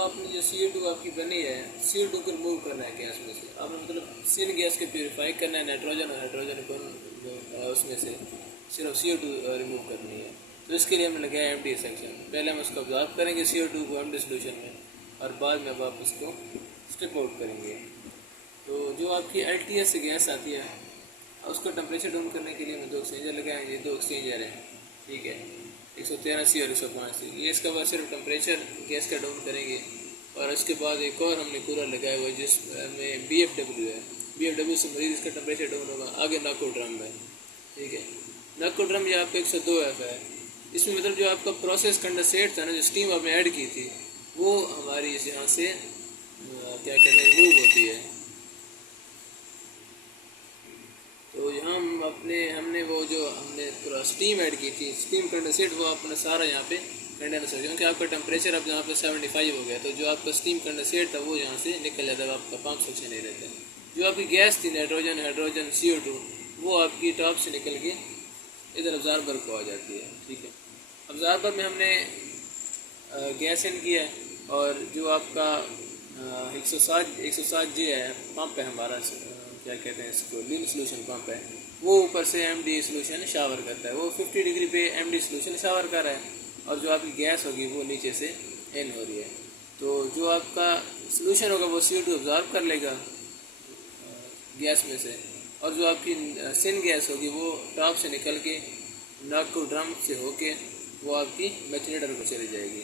आपने जो CO2 आपकी बनी है, CO2 को रिमूव करना है गैस में से। आपने मतलब सिन गैस के प्योरीफाई करना है, नाइट्रोजन और हाइड्रोजन को उसमें से सिर्फ CO2 रिमूव करनी है। तो इसके लिए हमने लगाया एम्प्टी सेक्शन। पहले हम उसको ऑब्जॉर्व करेंगे CO2 को एम्प्टी सोल्यूशन में, और बाद में अब आप उसको स्ट्रिप आउट करेंगे। तो जो आपकी LTS से गैस आती है, उसको टेम्परेचर डाउन करने के लिए हमें 2 एक्सचेंजर लगाएंगे। 2 एक्सचेंजर हैं, ठीक है, 113C और 105C। ये इसका बाद सिर्फ टेम्परेचर गैस का डाउन करेंगे। और उसके बाद एक और हमने कूलर लगाया हुआ है जिसमें BFW है। BFW से मरीज इसका टेम्परेचर डाउन होगा। आगे नॉकआउट ड्रम है, ठीक है। नॉकआउट ड्रम ये आपका 102F है। इसमें मतलब जो आपका प्रोसेस कंडेंसेट था ना, जो स्टीम आपने ऐड की थी, वो हमारी इस यहाँ से क्या कहते हैं रिमूव होती है। तो यहाँ हमने वो जो हमने पूरा स्टीम ऐड की थी, स्टीम कंडेंसेट, वो अपना सारा यहाँ पे कंडेंस हो गया। क्योंकि आपका टेम्परेचर अब यहाँ पे 75 हो गया, तो जो आपका स्टीम कंडेंसेट था वो यहाँ से निकल जाता है, आपका पंप सेक्शन नहीं रहता है। जो आपकी गैस थी नाइट्रोजन, हाइड्रोजन, CO2, वो आपकी टॉप से निकल के इधर अब्जार्बर को आ जाती है, ठीक है। अब्जार्बर में हमने गैस इन किया है, और जो आपका 107J है पंप है हमारा, क्या कहते हैं इसको, लीन सोल्यूशन पंप है, वो ऊपर से MD सोल्यूशन शावर करता है। वो 50 डिग्री पे MD सोल्यूशन शावर कर रहा है, और जो आपकी गैस होगी वो नीचे से इन हो रही है। तो जो आपका सोल्यूशन होगा वो CO2 ऑब्जॉर्व कर लेगा गैस में से, और जो आपकी सिन गैस होगी वो टॉप से निकल के नॉकआउट ड्रम से होके वो आपकी मैथनेटर को चली जाएगी,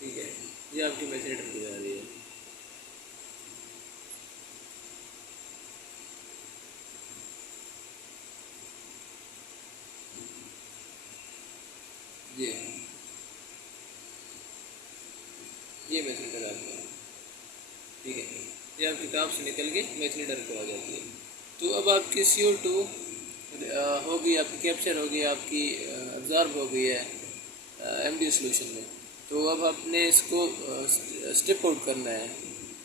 ठीक है। ये आपकी मैथनेटर को जा रही है। ये मैथनेटर आपका, ठीक है। ये आपकी टॉप से निकल के मैथनेटर को आ जाती है। तो अब आपकी CO2 होगी, आपकी कैप्चर होगी, आपकी अब्जॉर्ब हो गई है MD सोल्यूशन में। तो अब आपने इसको स्ट्रिप आउट करना है।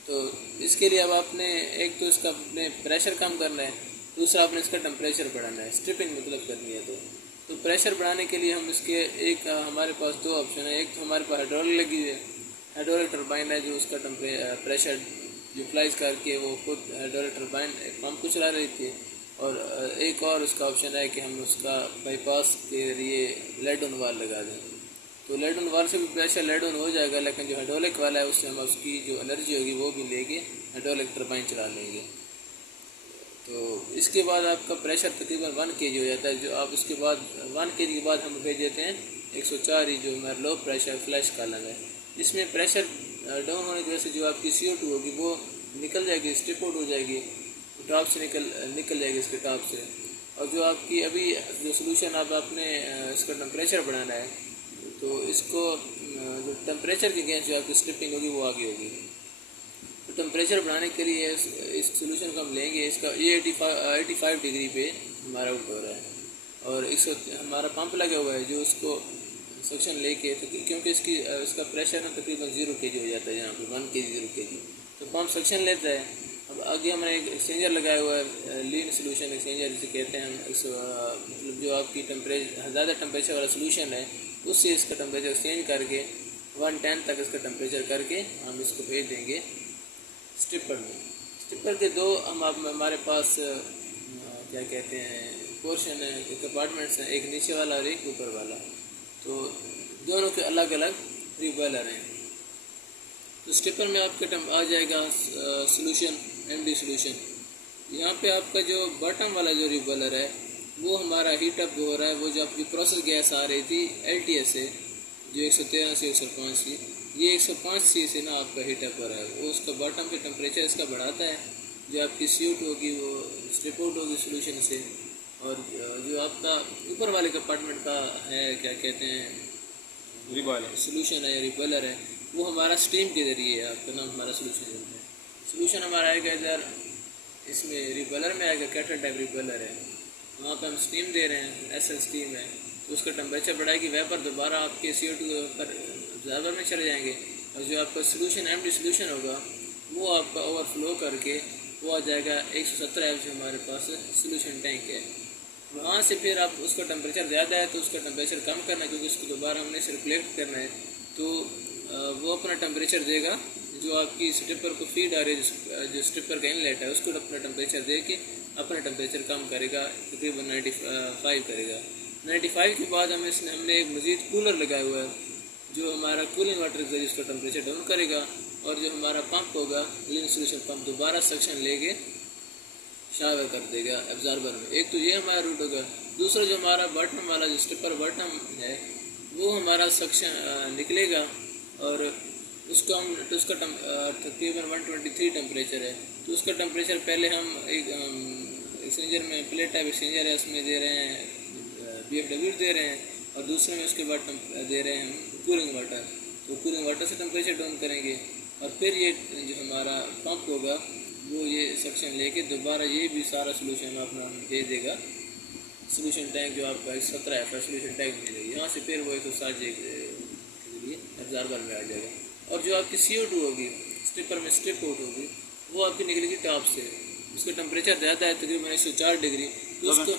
तो इसके लिए अब आपने एक तो इसका अपने प्रेशर कम करना है, दूसरा आपने इसका टेम्परेचर बढ़ाना है। स्ट्रिपिंग मतलब करनी है। तो प्रेशर बढ़ाने के लिए हम इसके हमारे पास 2 ऑप्शन है। एक तो हमारे पास हाइड्रोलिक लगी हुई है, हाइड्रोलिक टर्बाइन है, जो उसका प्रेशर यूटिलाइज करके वो खुद हाइड्रोलिक टर्बाइन पंप को चला रही थी। और एक और उसका ऑप्शन है कि हम उसका बाईपास के लिए लेड ऑन वाल लगा दें। तो लेड ऑन वाल से भी प्रेशर लेड ऑन हो जाएगा, लेकिन जो हाइड्रोलिक वाला है उससे हम उसकी जो एनर्जी होगी वो भी लेके हाइड्रोलिक टर्बाइन चला लेंगे। तो इसके बाद आपका प्रेशर तकरीबन 1 kg हो जाता है। जो आप उसके बाद 1 kg के बाद हम भेज देते हैं 104 जो हमारा लो प्रेशर फ्लैश कॉलम है। इसमें प्रेशर डाउन होने की वजह से जो आपकी CO2 होगी वो निकल जाएगी, स्ट्रिप आउट हो जाएगी, टॉप से निकल जाएगी इसके टॉप से। और जो आपकी अभी जो सोल्यूशन अब आपने इसका टेम्परेचर बढ़ाना है, तो इसको जो टेम्परेचर के अगेंस्ट जो आपकी स्ट्रिपिंग होगी वो आगे होगी। तो टेम्परेचर बढ़ाने के लिए इस सोल्यूशन को हम लेंगे। इसका ये 85 डिग्री पे हमारा आउट हो रहा है, और हमारा पंप लगा हुआ है जो उसको सक्शन लेके, तो क्योंकि इसका प्रेशर ना तकरीबन 0 kg हो जाता है, यहाँ पे 1 kg 0 kg, तो पंप सक्शन लेता है। अब आगे हमने एक एक्सचेंजर लगाया हुआ है, लीन सोल्यूशन एक्सचेंजर जिसे कहते हैं हम। मतलब जो आपकी ज़्यादा टेम्परेचर वाला सोल्यूशन है उससे इसका टेम्परेचर एक्सचेंज करके 110 तक इसका टेम्परेचर करके हम इसको भेज देंगे स्ट्रिपर में। स्ट्रिपर के 2 हमारे पास क्या कहते हैं पोर्शन है, कंपार्टमेंट्स हैं, एक नीचे वाला और एक ऊपर वाला। तो दोनों के अलग अलग रिबॉयलर हैं। तो स्ट्रिपर में आपका आ जाएगा सोल्यूशन MD सोल्यूशन। यहाँ पे आपका जो बॉटम वाला जो रिबॉयलर है वो हमारा हीट अप हो रहा है। वो जो आपकी प्रोसेस गैस आ रही थी LTS से, जो 113 से 105C, ये 105C से ना आपका हीट अप हो रहा है। वो उसका बॉटम पे टेम्परेचर इसका बढ़ाता है। जो आपकी CO2 होगी वो स्ट्रिप आउट होगी सोल्यूशन से। और जो आपका ऊपर वाले कंपार्टमेंट का है, क्या कहते हैं रिबॉयलर सोल्यूशन है या रिबॉयलर है, वो हमारा स्टीम के ज़रिए है। आपका नाम हमारा सोल्यूशन हमारा आएगा इधर, इसमें रिबॉयलर में आएगा, कैटल टाइप रिबॉयलर है, वहाँ पे हम स्टीम दे रहे हैं, SL स्टीम है। तो उसका टेम्परेचर बढ़ाएगी, वेपर दोबारा आपके CO2 पर ऑब्जर्वर में चले जाएंगे, और जो आपका सोल्यूशन MD सोल्यूशन होगा वो आपका ओवरफ्लो करके वो आ जाएगा 117 जो हमारे पास सोल्यूशन टैंक है। वहाँ से फिर आप उसका टेम्परेचर ज़्यादा है तो उसका टेम्परेचर कम करना है, क्योंकि उसको दोबारा हमने सर्कुलेट करना है। तो वो अपना टेम्परेचर देगा, जो आपकी स्ट्रिपर को फीड आ रही है, जो स्ट्रिपर का इनलेट है उसको अपना टेम्परेचर दे के अपना टेम्परेचर कम करेगा, तकरीबन 95 करेगा। 95 के बाद हमने एक मज़ीद कूलर लगाया हुआ है जो हमारा कूलिंग वाटर के जरिए उसका टेम्परेचर डाउन करेगा, और जो हमारा पंप होगा लीन सोल्यूशन पंप दोबारा सक्शन लेके शावर कर देगा एब्जॉर्बर में। एक तो ये हमारा रूट होगा। दूसरा जो हमारा बटन वाला जो स्ट्रिपर बटन है वो हमारा सक्शन निकलेगा और उसका हम तो उसका तकरीबन 123 टेम्परेचर है, तो उसका टेम्परेचर पहले हम एक एक्सचेंजर में प्लेट टाइप एक्सचेंजर है उसमें दे रहे हैं BFW दे रहे हैं, और दूसरे में उसके बाद दे रहे हैं हम कूलिंग वाटर। तो कूलिंग वाटर से टेम्परेचर डाउन करेंगे और फिर ये जो हमारा पंप होगा वो ये सक्शन लेके दोबारा ये भी सारा सोल्यूशन अपना दे देगा। सोल्यूशन टैंक जो आपका 17 है सोल्यूशन टैंक मिलेगी, यहाँ से फिर वो 160 के लिए एब्जॉर्बर में आ जाएगा। और जो आपकी CO2 होगी स्ट्रिपर में स्ट्रिप आउट होगी वो आपकी निकलेगी टॉप से, उसका टेम्परेचर ज़्यादा है तकरीबन 104 डिग्री, तो उसको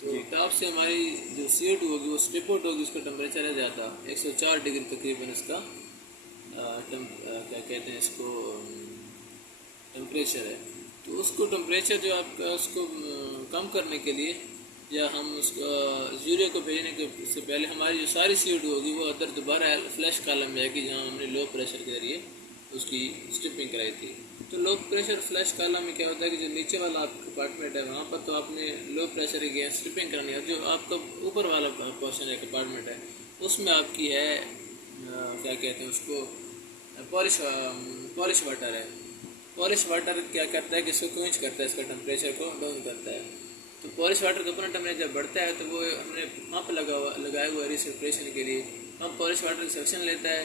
तो टॉप से हमारी जो CO2 होगी वो स्ट्रिप आउट होगी, उसका टेम्परेचर है ज़्यादा 104 डिग्री तकरीबन इसका क्या कहते हैं इसको टेम्परेचर है। तो उसको टेम्परेचर जो आपका उसको कम करने के लिए या हम उसको यूरिया को भेजने के से पहले हमारी जो सारी CO2 होगी वो अंदर दोबारा फ्लैश कॉलम में आएगी जहाँ हमने लो प्रेशर के जरिए उसकी स्ट्रिपिंग कराई थी। तो लो प्रेशर फ्लैश कॉलम में क्या होता है कि जो नीचे वाला आपका कंपार्टमेंट है वहाँ पर तो आपने लो प्रेशर की स्ट्रिपिंग करनी है, जो आपका ऊपर वाला पोर्शन है कंपार्टमेंट है उसमें आपकी है क्या कहते हैं उसको पॉलिश वाटर है। पॉलिश वाटर क्या करता है कि इसको क्विंच करता है, इसका टेम्परेचर को डाउन करता है। तो पॉलिश वाटर का अपना टेम्परेचर जब बढ़ता है तो वो हमने पंप लगाया हुआ है रिसर्कुलेशन के लिए। पंप पॉलिश वाटर का सक्शन लेता है,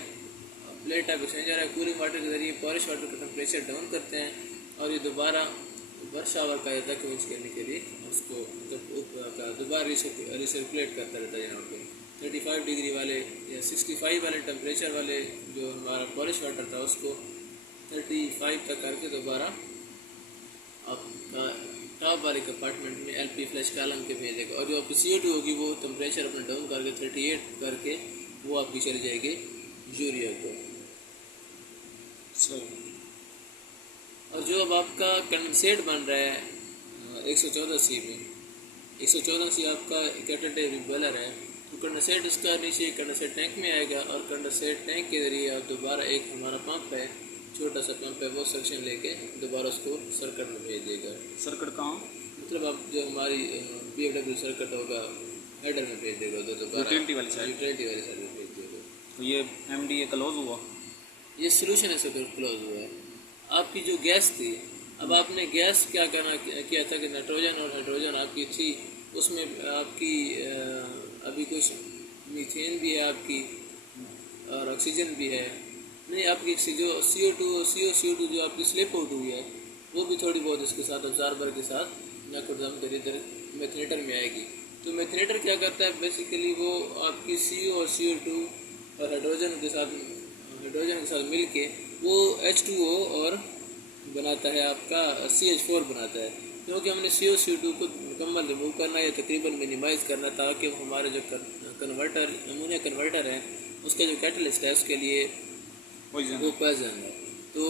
प्लेट टाइप एक्सचेंजर है, कूलिंग वाटर के जरिए पॉलिश वाटर का टेम्परेचर डाउन करते हैं और ये दोबारा वर्ष शावर का रहता है क्विंच करने के लिए उसको दोबारा रिसर्कुलेट करता रहता है यहाँ पे 35 डिग्री वाले या 65 वाले टेम्परेचर वाले जो हमारा पॉलिश वाटर था उसको 35 तक करके दोबारा आपका टॉप वाले कंपार्टमेंट में LP फ्लैश कॉलम के भेजेगा, और जो आपकी CO2 होगी वो टेम्परेचर अपना डाउन करके 38 करके वो आपकी चली जाएगी यूरिया को। और जो अब आपका कंडेंसेट बन रहा है 114C में, 114C आपका कैटेगरी रिबेलर है, तो कंडेंसेट उसका नीचे कंडेंसेट टैंक में आएगा और कंडेंसेट टैंक के जरिए आप दोबारा एक हमारा पंप है छोटा सा पंप है वो सक्शन लेके दोबारा उसको सर्किट में भेज देगा। सर्किट कहाँ मतलब आप जो हमारी BFW सर्किट होगा हेडर में भेज देगा, तो दोबारा यूटिलिटी वाली साइड में भेज देगा। तो ये MDA क्लोज हुआ, ये सोल्यूशन है सर्किट क्लोज हुआ है। आपकी जो गैस थी, अब आपने गैस क्या किया था कि नाइट्रोजन और हाइड्रोजन आपकी थी, उसमें आपकी अभी कुछ मीथेन भी है आपकी और ऑक्सीजन भी है, नहीं आपकी जो CO2 जो आपकी स्लिप आउट हुई है वो भी थोड़ी बहुत इसके साथ अब्जॉर्बर के साथ नाइट्रोजन के इधर मेथनेटर में आएगी। तो मेथनेटर क्या करता है बेसिकली वो आपकी CO और CO2 और हाइड्रोजन के साथ मिल के वो H2O और बनाता है आपका CH4 बनाता है, क्योंकि हमने CO2 को मुकम्मल रिमूव करना है, तकरीबन मिनिमाइज़ करना, ताकि हमारे जो कन्वर्टर अमोनिया कन्वर्टर है उसका जो कैटलिस्ट है उसके लिए वो पॉइजन है। तो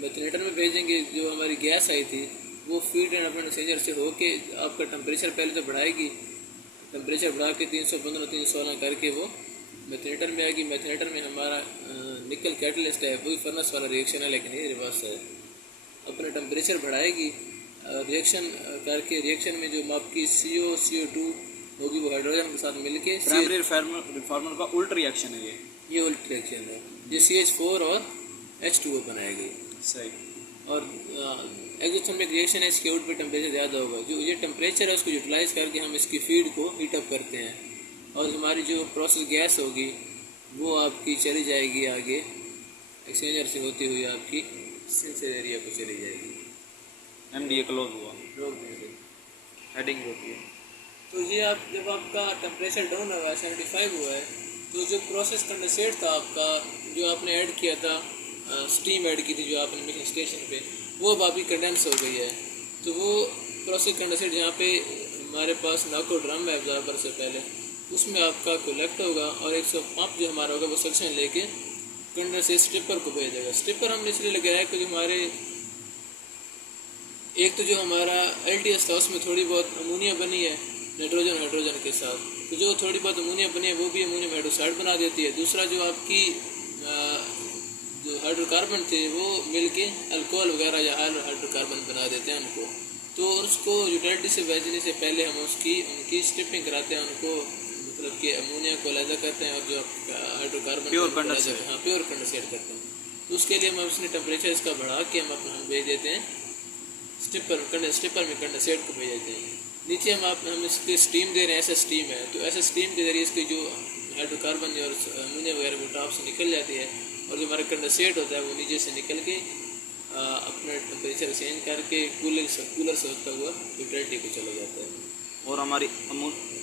मेथनेटर में भेजेंगे, जो हमारी गैस आई थी वो फीड एंड अपने एक्सचेंजर से होके आपका टेम्परेचर पहले तो बढ़ाएगी, टेम्परेचर बढ़ा के 315 316 करके वो मेथनेटर में आएगी। मेथनेटर में हमारा निकल कैटलिस्ट है, वही फर्नेस वाला रिएक्शन है लेकिन ये रिवर्स है, अपना टेम्परेचर बढ़ाएगी रिएक्शन करके, रिएक्शन में जो आपकी CO2 होगी वो हाइड्रोजन के साथ मिलके प्राइमरी रिफॉर्मर का उल्ट रिएक्शन है, ये उल्ट रिएक्शन है, ये CH4 और H2O बनाएगी। सही। और एक्सोथर्मिक रिएक्शन है, इसके आउटपुट टेम्परेचर ज़्यादा होगा, जो ये टेम्परेचर है उसको यूटिलाइज करके हम इसकी फीड को हीट अप करते हैं, और हमारी जो प्रोसेस गैस होगी वो आपकी चली जाएगी आगे एक्सचेंजर से होती हुई आपकी सेंसर एरिया को चली जाएगी। MDA क्लोज हुआ, रोक देंगे, हेडिंग होती है। तो ये आप जब आपका टेम्परेचर डाउन हुआ है 75 हुआ है, तो जो प्रोसेस कंडेंसेट था आपका जो आपने ऐड किया था, स्टीम ऐड की थी जो आपने मिक्सिंग स्टेशन पे, वो अब आपकी कंडेंस हो गई है। तो वो प्रोसेस कंडेंसेट जहाँ पे हमारे पास नॉकआउट ड्रम है एब्जॉर्बर से पहले, उसमें आपका कलेक्ट होगा और एक पंप जो हमारा होगा वो सक्शन लेके कंडेंसर से स्ट्रिपर को भेजेगा। स्ट्रिपर हमने इसलिए लगाया है कि जो हमारे एक तो जो हमारा LTS था उसमें थोड़ी बहुत अमोनिया बनी है नाइट्रोजन हाइड्रोजन के साथ, तो जो थोड़ी बहुत अमोनिया बनी है वो भी अमोनियम हाइड्रोक्साइड बना देती है। दूसरा जो आपकी जो हाइड्रोकार्बन थे वो मिलके अल्कोहल वगैरह या हाइड्रोकार्बन बना देते हैं उनको। तो उसको यूटिलिटी से भेजने से पहले हम उनकी स्ट्रिपिंग कराते हैं, उनको मतलब कि अमोनिया को अलग करते हैं और जो हाइड्रोकार्बन प्योर कंडेंसेट, हाँ प्योर कंडेंसेट करते हैं। तो उसके लिए हम उसने टेम्परेचर इसका बढ़ा के हम भेज देते हैं स्ट्रिपर में कंडेंसेट को भेज देते हैं। नीचे हम इसके स्टीम दे रहे हैं, ऐसा स्टीम है, तो ऐसे स्टीम के ज़रिए इसकी जो हाइड्रोकार्बन और अमोनिया वगैरह वो टॉप से निकल जाती है और जो हमारा कंडेंसेट होता है वो नीचे से निकल के अपना टेम्परेचर चेंज करके कूलर से होता हुआ यूटिलिटी को चला जाता है। और हमारी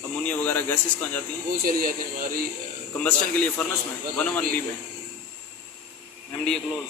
अमोनिया वगैरह गैसेस कहाँ जाती हैं? वो चली जाती है हमारी कंबस्टन के लिए फर्नेस में 101B में MDA क्लोज।